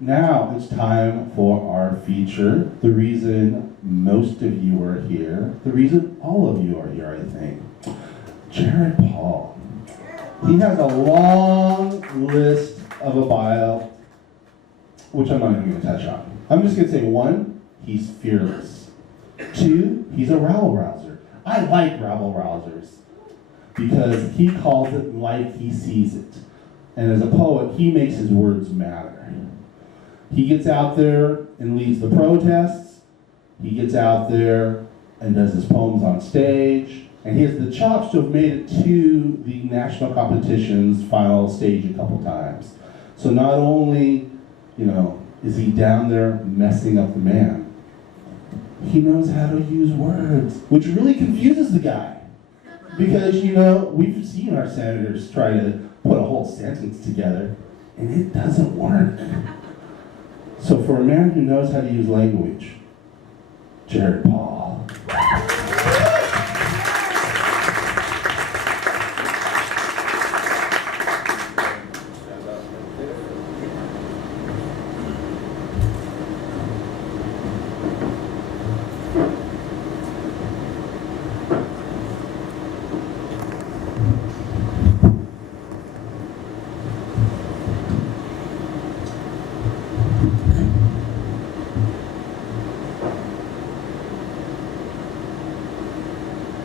Now it's time for our feature. The reason most of you are here, the reason all of you are here, I think. Jared Paul. He has a long list of a bio, which I'm not even going to touch on. I'm just going to say, one, he's fearless. Two, he's a rabble-rouser. I like rabble-rousers because he calls it like he sees it. And as a poet, he makes his words matter. He gets out there and leads the protests. He gets out there and does his poems on stage. And he has the chops to have made it to the national competition's final stage a couple times. So not only, is he down there messing up the man, he knows how to use words, which really confuses the guy. Because, we've seen our senators try to put a whole sentence together, and it doesn't work. So for a man who knows how to use language, Jared Paul.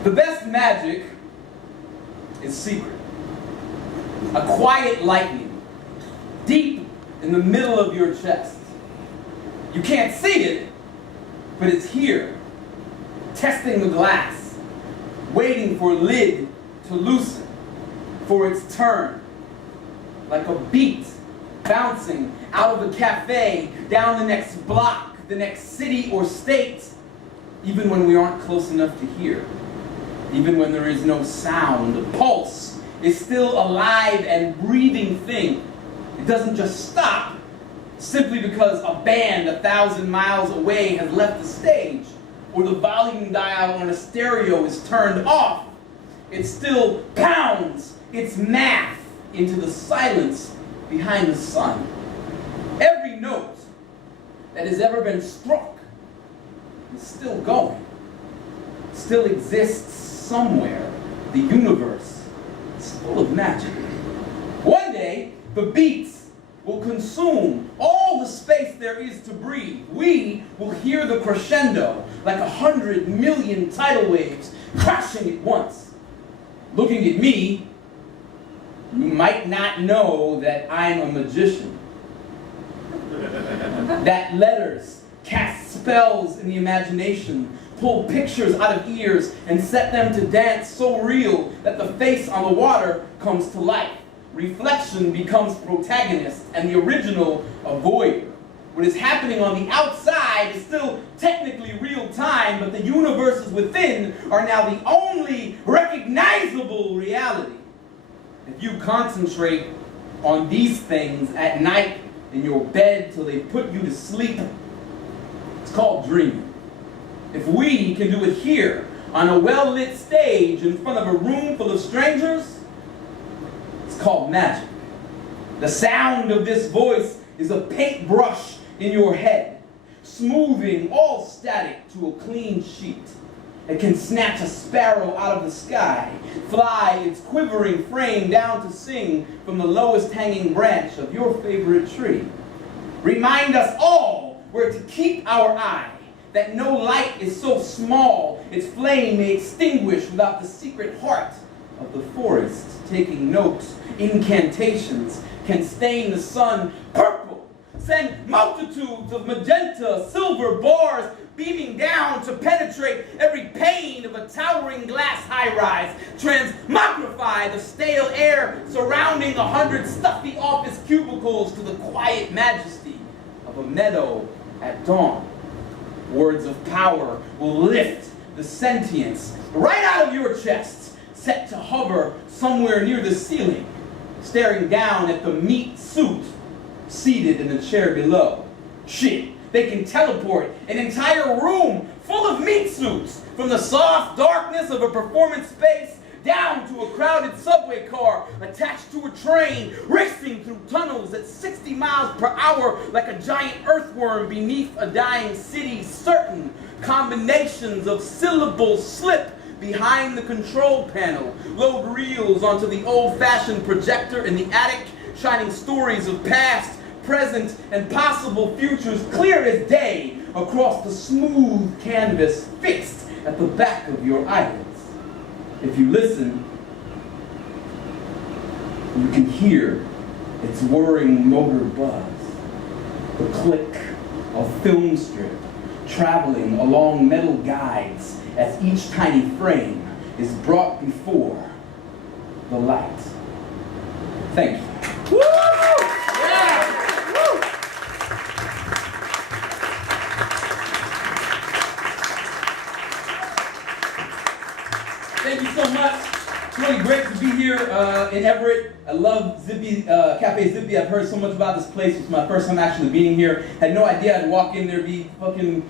The best magic is secret. A quiet lightning, deep in the middle of your chest. You can't see it, but it's here, testing the glass, waiting for lid to loosen, for its turn. Like a beat bouncing out of a cafe, down the next block, the next city or state, even when we aren't close enough to hear. Even when there is no sound, the pulse is still a live and breathing thing. It doesn't just stop simply because a band 1,000 miles away has left the stage or the volume dial on a stereo is turned off. It still pounds its math into the silence behind the sun. Every note that has ever been struck is still going, still exists somewhere. The universe is full of magic. One day, the beats will consume all the space there is to breathe. We will hear the crescendo like 100 million tidal waves crashing at once. Looking at me, you might not know that I'm a magician. That letters cast spells in the imagination, pull pictures out of ears and set them to dance so real that the face on the water comes to life. Reflection becomes protagonist and the original a voyeur. What is happening on the outside is still technically real time, but the universes within are now the only recognizable reality. If you concentrate on these things at night in your bed till they put you to sleep, it's called dreaming. If we can do it here, on a well-lit stage in front of a room full of strangers, it's called magic. The sound of this voice is a paintbrush in your head, smoothing all static to a clean sheet. It can snatch a sparrow out of the sky, fly its quivering frame down to sing from the lowest hanging branch of your favorite tree. Remind us all where to keep our eye, that no light is so small its flame may extinguish without the secret heart of the forest taking notes. Incantations can stain the sun purple, send multitudes of magenta, silver bars beaming down to penetrate every pane of a towering glass high-rise, transmogrify the stale air surrounding 100 stuffy office cubicles to the quiet majesty of a meadow at dawn. Words of power will lift the sentience right out of your chest, set to hover somewhere near the ceiling, staring down at the meat suit seated in the chair below. Shit, they can teleport an entire room full of meat suits from the soft darkness of a performance space down to a crowded subway car attached to a train racing through tunnels at 60 miles per power like a giant earthworm beneath a dying city. Certain combinations of syllables slip behind the control panel. Load reels onto the old-fashioned projector in the attic, shining stories of past, present, and possible futures clear as day across the smooth canvas fixed at the back of your eyelids. If you listen, you can hear its whirring motor buzz, the click of film strip traveling along metal guides as each tiny frame is brought before the light. Thank you. Woo! Yeah! Woo! Thank you so much. It's really great to be here in Everett. I love Zippy, Cafe Zippy. I've heard so much about this place. It's my first time actually being here. Had no idea I'd walk in there, be fucking,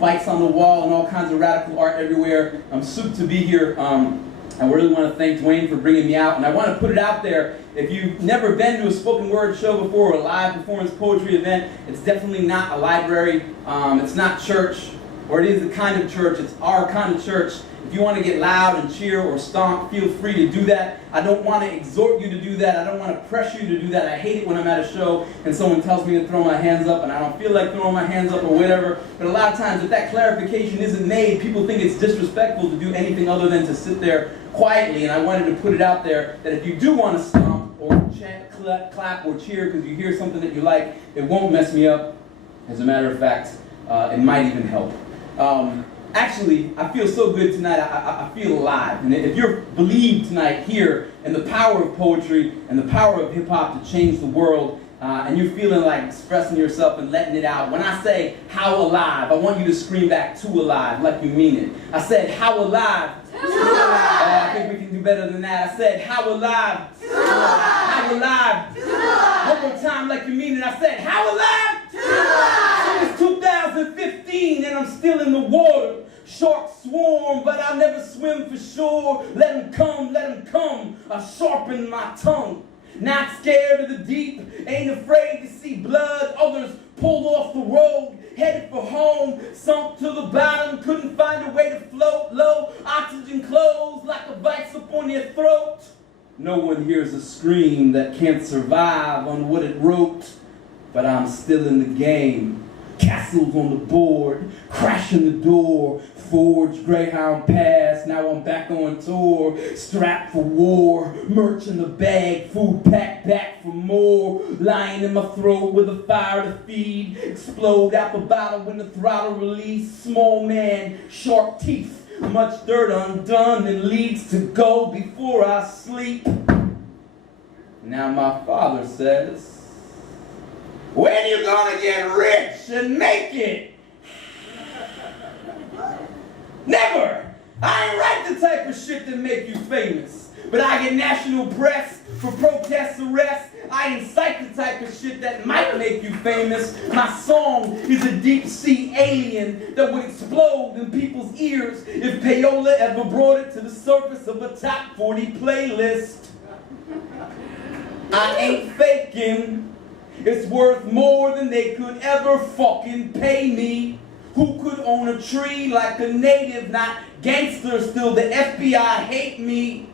bikes on the wall and all kinds of radical art everywhere. I'm super to be here. I really want to thank Dwayne for bringing me out. And I want to put it out there. If you've never been to a spoken word show before or a live performance poetry event, it's definitely not a library. It's not church, or it is a kind of church. It's our kind of church. If you want to get loud and cheer or stomp, feel free to do that. I don't want to exhort you to do that. I don't want to pressure you to do that. I hate it when I'm at a show and someone tells me to throw my hands up and I don't feel like throwing my hands up or whatever. But a lot of times if that clarification isn't made, people think it's disrespectful to do anything other than to sit there quietly. And I wanted to put it out there that if you do want to stomp or chant, clap or cheer because you hear something that you like, it won't mess me up. As a matter of fact, it might even help. Actually, I feel so good tonight, I feel alive. And if you're believed tonight here in the power of poetry and the power of hip-hop to change the world, and you're feeling like expressing yourself and letting it out, when I say, how alive, I want you to scream back, too alive, like you mean it. I said, how alive? Too alive. I think we can do better than that. I said, how alive? Too alive. How alive? Too alive. One more time, like you mean it. I said, how alive? Too alive. It's 2015 and I'm still in the water. Sharks swarm, but I'll never swim for sure. Let them come, let them come. I sharpen my tongue. Not scared of the deep, ain't afraid to see blood. Others pulled off the road, headed for home. Sunk to the bottom, couldn't find a way to float. Low oxygen closed like a vice up on your throat. No one hears a scream that can't survive on what it wrote. But I'm still in the game. Castles on the board, crashing the door, Forge, Greyhound Pass, now I'm back on tour, strapped for war, merch in the bag, food packed back for more, lying in my throat with a fire to feed, explode out the bottle when the throttle release, small man, sharp teeth, much dirt undone and leads to go before I sleep. Now my father says, when you gonna get rich and make it? Never! I ain't write the type of shit that make you famous. But I get national press for protest arrests. I incite the type of shit that might make you famous. My song is a deep sea alien that would explode in people's ears if payola ever brought it to the surface of a top 40 playlist. I ain't faking. It's worth more than they could ever fucking pay me. Who could own a tree like a native, not gangster still? The FBI hate me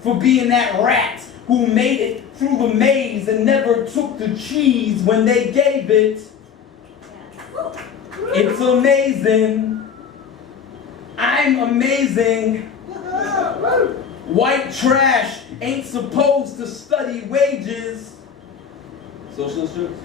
for being that rat who made it through the maze and never took the cheese when they gave it. It's amazing. I'm amazing. White trash ain't supposed to study wages. Socialist jokes?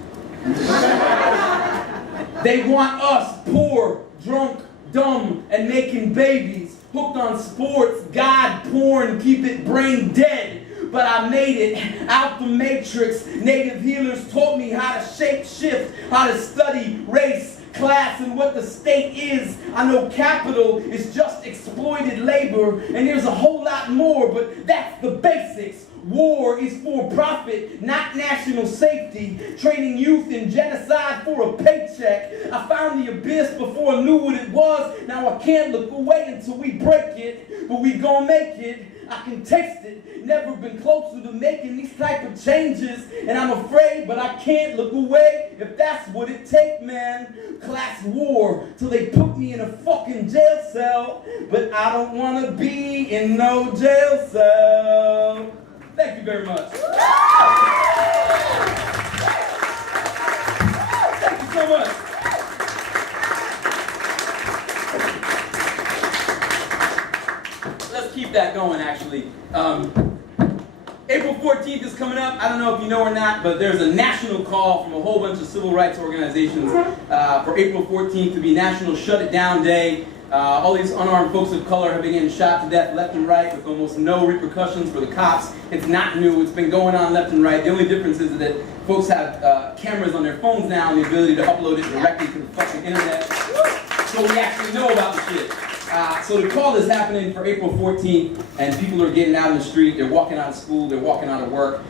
They want us poor, drunk, dumb, and making babies, hooked on sports, God, porn, keep it brain dead. But I made it out the matrix. Native healers taught me how to shape shift, how to study race, class, and what the state is. I know capital is just exploited labor, and there's a whole lot more, but that's the basics. War is for profit, not national safety. Training youth in genocide for a paycheck. I found the abyss before I knew what it was. Now I can't look away until we break it. But we gon' make it. I can taste it. Never been closer to making these type of changes. And I'm afraid, but I can't look away if that's what it takes, man. Class war till they put me in a fucking jail cell. But I don't want to be in no jail cell. Thank you very much. Thank you so much. Let's keep that going, actually. April 14th is coming up. I don't know if you know or not, but there's a national call from a whole bunch of civil rights organizations for April 14th to be National Shut It Down Day. All these unarmed folks of color have been getting shot to death left and right with almost no repercussions for the cops. It's not new. It's been going on left and right. The only difference is that folks have cameras on their phones now and the ability to upload it directly to the fucking internet. So we actually know about the shit. So the call is happening for April 14th, and people are getting out in the street. They're walking out of school. They're walking out of work.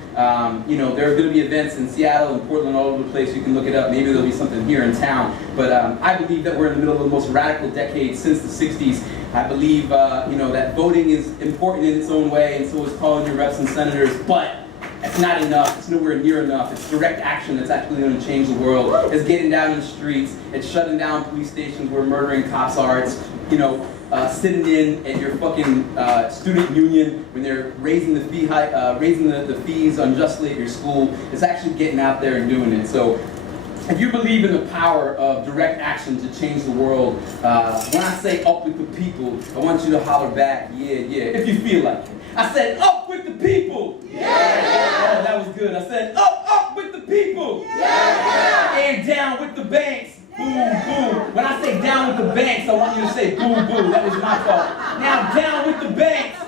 You know, there are going to be events in Seattle and Portland, all over the place. You can look it up. Maybe there'll be something here in town. But I believe that we're in the middle of the most radical decade since the 60s. I believe, you know, that voting is important in its own way, and so is calling your reps and senators. But it's not enough. It's nowhere near enough. It's direct action that's actually going to change the world. It's getting down in the streets. It's shutting down police stations where murdering cops are. It's, you know, sitting in at your fucking student union when they're raising the fee raising the fees unjustly at your school. It's actually getting out there and doing it. So if you believe in the power of direct action to change the world, when I say up with the people, I want you to holler back, yeah, yeah, if you feel like it. I said, up with the people! Yeah! Oh, that was good. I said, up with the people! Yeah! And down with the banks! Boom, boom. When I say down with the banks, I want you to say boom, boom. That was my fault. Now down with the banks!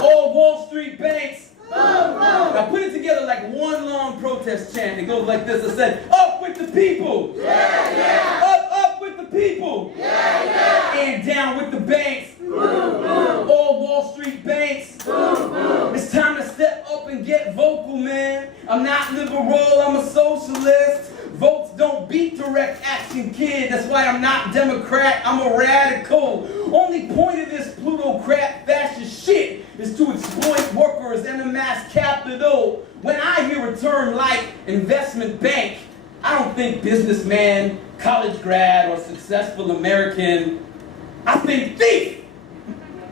All Wall Street banks! I put it together like one long protest chant. It goes like this. I said, up with the people! Yeah, yeah! Up with the people! Yeah, yeah! And down with the banks! All Wall Street banks! It's time to step up and get vocal, man. I'm not liberal, I'm a socialist. Votes don't beat direct action, kid. That's why I'm not Democrat, I'm a radical. Only point of this plutocrat fascist shit is to exploit workers and amass capital. When I hear a term like investment bank, I don't think businessman, college grad, or successful American. I think thief.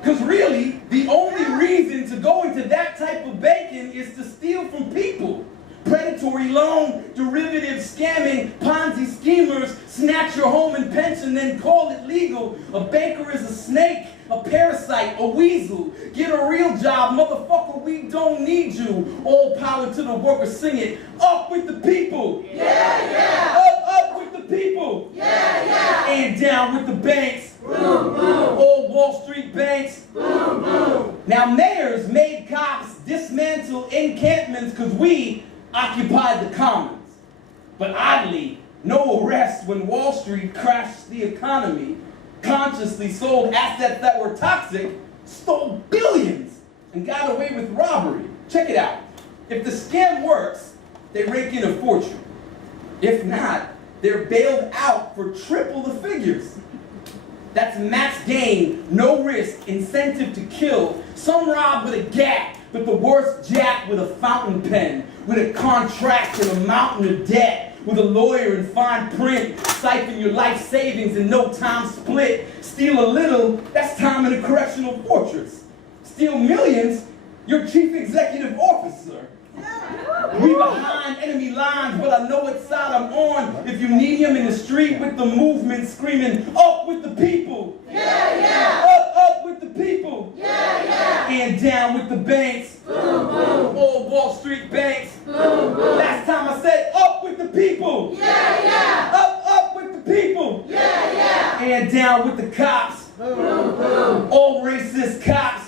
Because really, the only reason to go into that type of banking is to steal from people. Predatory loan, derivative scamming, Ponzi schemers, snatch your home and pension, then call it legal. A banker is a snake, a parasite, a weasel. Get a real job, motherfucker, we don't need you. All power to the worker, sing it. Up with the people. Yeah, yeah. Up with the people. Yeah, yeah. And down with the banks. Boom, boom. All Wall Street banks. Boom, boom. Now mayors made cops dismantle encampments because we occupied the commons. But oddly, no arrests when Wall Street crashed the economy, consciously sold assets that were toxic, stole billions, and got away with robbery. Check it out. If the scam works, they rake in a fortune. If not, they're bailed out for triple the figures. That's max gain, no risk, incentive to kill. Some rob with a gap, but the worst jack with a fountain pen, with a contract and a mountain of debt, with a lawyer in fine print, siphon your life savings in no time split. Steal a little, that's time in a correctional fortress. Steal millions, you're chief executive officer. We behind enemy lines, but I know what side I'm on. If you need him in the street with the movement screaming, up with the people. Yeah, yeah. Up with the people. Yeah, yeah. And down with the banks. Boom, boom. All Wall Street banks. Boom, boom. Last time I said, up with the people. Yeah, yeah. Up with the people. Yeah, yeah. And down with the cops. Boom, boom. All racist cops.